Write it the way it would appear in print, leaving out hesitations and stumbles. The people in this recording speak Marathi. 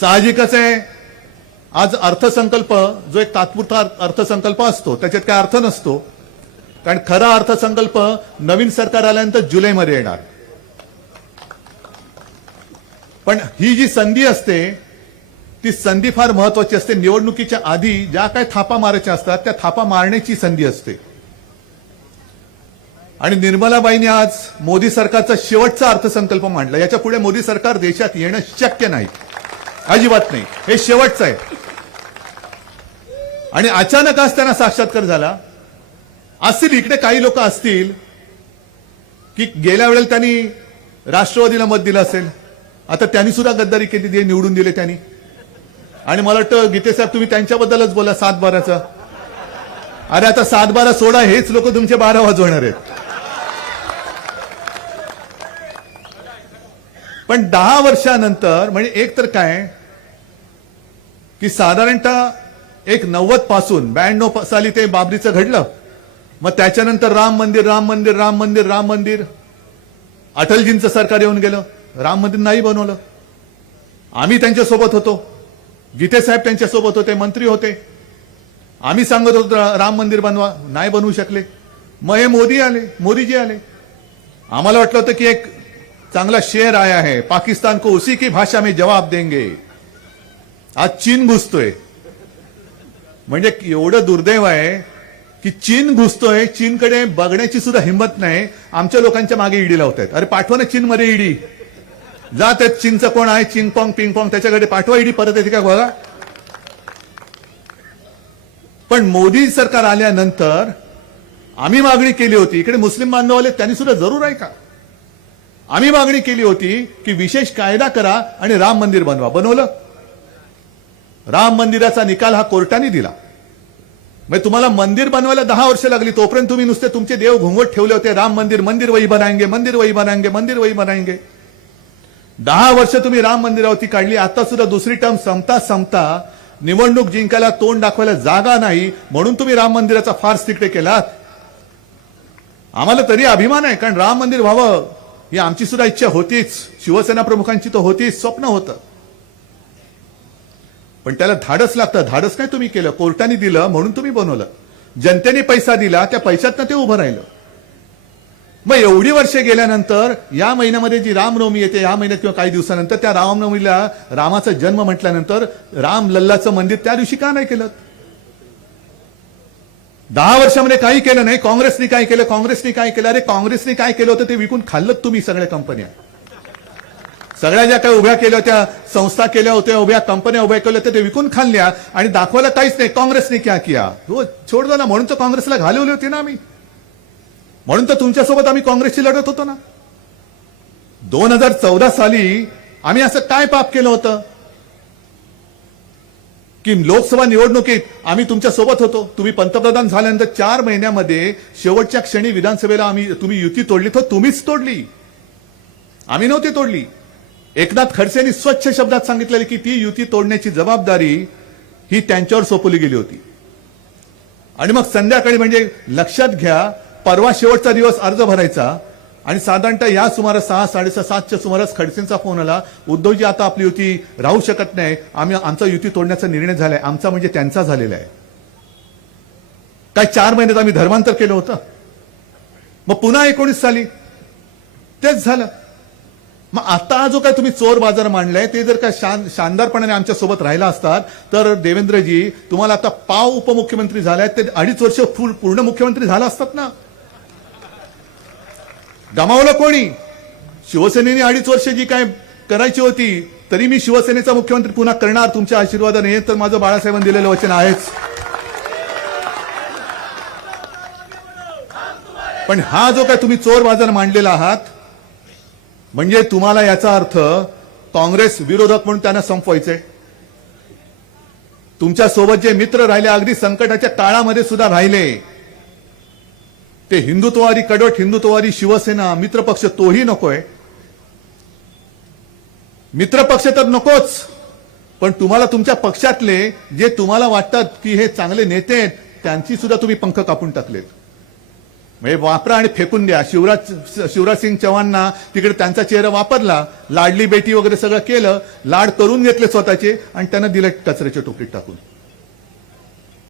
साहजिकच आहे, आज अर्थसंकल्प जो एक तात्पुरता अर्थसंकल्प असतो त्याच्यात काय अर्थ नसतो, कारण खरा अर्थसंकल्प नवीन सरकार आल्यानंतर जुलैमध्ये येणार. पण ही जी संधी असते ती संधी फार महत्वाची असते. निवडणुकीच्या आधी ज्या काय थापा मारायच्या असतात त्या थापा मारण्याची संधी असते. आणि निर्मलाबाईंनी आज मोदी सरकारचा शेवटचा अर्थसंकल्प मांडला. याच्या पुढे मोदी सरकार देशात येणं शक्य नाही, अजिबात नाही. हे शेवटचं आहे. आणि अचानक आज त्यांना साक्षात्कार झाला. असतील इकडे काही लोक असतील की गेल्या वेळेला त्यांनी राष्ट्रवादीला मत दिलं असेल, आता त्यांनी सुद्धा गद्दारी केली, निवडून दिले त्यांनी. आणि मला वाटतं गीते साहेब तुम्ही त्यांच्याबद्दलच बोला 7-12चा. अरे आता 7-12 सोडा, हेच लोक तुमचे 12 वाजवणार आहेत. पण 10 वर्षानंतर म्हणजे एक तर काय की साधारणतः एक 90 पासून 92 साली ते बाबरीचं घडलं. मग त्याच्यानंतर राम मंदिर राम मंदिर राम मंदिर राम मंदिर. अटलजींचं सरकार येऊन गेलं, राम मंदिर नाही बनवलं. आम्ही त्यांच्यासोबत होतो, गीते साहेब त्यांच्यासोबत होते, मंत्री होते. आम्ही सांगत होतो राम मंदिर बनवा, नाही बनवू शकले. मग हे मोदीजी आले. आम्हाला वाटलं होतं की एक चांगला शेर आया है, पाकिस्तान को उसी की भाषा में जवाब देंगे. आज चीन घुसतोय. म्हणजे एवढं दुर्दैव आहे की चीन घुसतोय, चीनकडे बघण्याची सुद्धा हिंमत नाही. आमच्या लोकांच्या मागे ईडी लावतायत. अरे पाठवा ना चीनमध्ये ईडी. जात आहेत, चीनचं कोण आहे, चिंगपॉंग पिंगपॉंग, त्याच्याकडे पाठवा ईडी, परत येते का बघा. पण मोदी सरकार आल्यानंतर आम्ही मागणी केली होती, इकडे मुस्लिम बांधवले त्यांनी सुद्धा जरूर आहे का, आम्ही मागणी केली होती की विशेष कायदा करा आणि राम मंदिर बनवा. बनवलं. राम मंदिराचा निकाल हा कोर्टाने दिला. म्हणजे तुम्हाला मंदिर बनवायला 10 वर्ष लागली, तोपर्यंत तुम्ही नुसते तुमचे देव घुंगट ठेवले होते. राम मंदिर, मंदिर वही बनाएंगे, मंदिर वही बनाएंगे, मंदिर वही बनाएंगे. 10 वर्ष तुम्ही राम मंदिरावरती काढली. आता सुद्धा दुसरी टर्म संपता निवडणूक जिंकायला तोंड दाखवायला जागा नाही म्हणून तुम्ही राम मंदिराचा फार्स तिकडे केलात. आम्हाला तरी अभिमान आहे, कारण राम मंदिर व्हावं ही आमची सुद्धा इच्छा होतीच, शिवसेना प्रमुखांची तर होतीच, स्वप्न होतं. पण त्याला धाडस लागतं. धाडस काय तुम्ही केलं, कोर्टाने दिलं म्हणून तुम्ही बनवलं. जनतेने पैसा दिला, त्या पैशातनं ते उभं राहिलं. मग एवढी वर्षे गेल्यानंतर या महिन्यामध्ये जी रामनवमी येते, या महिन्यात किंवा काही दिवसानंतर, त्या रामनवमीला रामाचा जन्म म्हटल्यानंतर राम लल्लाचं मंदिर त्या दिवशी का नाही केलं. 10 वर्षामध्ये काही केलं नाही. काँग्रेसने काय केलं, काँग्रेसने काय केलं. अरे काँग्रेसने काय केलं होतं ते विकून खाल्लं तुम्ही. सगळ्या कंपन्या, सगळ्या ज्या काही उभ्या केल्या होत्या, संस्था केल्या होत्या, उभ्या कंपन्या उभ्या केल्या होत्या, ते विकून खाल्ल्या आणि दाखवायला काहीच नाही. काँग्रेसने क्या किया, हो छोड दो ना. म्हणून तर काँग्रेसला घालवली होती ना आम्ही. म्हणून तर तुमच्यासोबत आम्ही काँग्रेसची लढत होतो ना. 2014 साली आम्ही असं काय पाप केलं होतं की लोकसभा निवडणुकीत आम्ही तुमच्या सोबत होतो. तुम्ही पंतप्रधान झाल्यानंतर 4 महिन्यामध्ये शेवटच्या क्षणी विधानसभेला तुम्ही युती तोडली, तर तुम्हीच तोडली, आम्ही नव्हती तोडली. एकनाथ खडसेंनी स्वच्छ शब्दात सांगितलेले की ती युती तोडण्याची जबाबदारी ही त्यांच्यावर सोपवली गेली होती. आणि मग संध्याकाळी, म्हणजे लक्षात घ्या, परवा शेवटचा दिवस अर्ज भरायचा आणि साधारणतः या सुमारास 6-6:30च्या सुमारास खडसेंचा फोन आला, उद्धवजी आता आपली युती राहू शकत नाही, आमचा युती तोडण्याचा निर्णय झालाय. आमचा म्हणजे त्यांचा झालेला आहे. काय 4 महिन्यात आम्ही धर्मांतर केलं होतं. मग पुन्हा 19 साली तेच झालं. मग आता जो काय तुम्ही चोर बाजार मांडलाय ते जर का शानदारपणाने आमच्या सोबत राहिला असतात तर देवेंद्रजी तुम्हाला आता पाव उपमुख्यमंत्री झालाय, ते 2.5 वर्ष पूर्ण मुख्यमंत्री झाला असतात ना. गमावलं कोणी, शिवसेनेने 2.5 वर्ष जी काय करायची होती, तरी मी शिवसेनेचा मुख्यमंत्री पुन्हा करणार तुमच्या आशीर्वादाने, तर माझं बाळासाहेबांनी दिलेलं वचन आहेच. पण हा जो काय तुम्ही चोर बाजार मांडलेला आहात, म्हणजे तुम्हाला याचा अर्थ काँग्रेस विरोधक म्हणून त्यांना संपवायचंय. तुमच्या सोबत जे मित्र राहिले, अगदी संकटाच्या काळामध्ये सुद्धा राहिले, ते हिंदुत्ववादी, कडवट हिंदुत्ववादी शिवसेना मित्रपक्ष, तोही नकोय. मित्रपक्ष तर नकोच, पण तुम्हाला तुमच्या पक्षातले जे तुम्हाला वाटतात की हे चांगले नेते आहेत, त्यांची सुद्धा तुम्ही पंख कापून टाकलेत. म्हणजे वापरा आणि फेकून द्या. शिवराज सिंग चौहानना तिकडे त्यांचा चेहरा वापरला, लाडली बेटी वगैरे सगळं केलं, लाड करून घेतले स्वतःचे आणि त्यांना दिलं कचऱ्याच्या टोपलीत टाकून.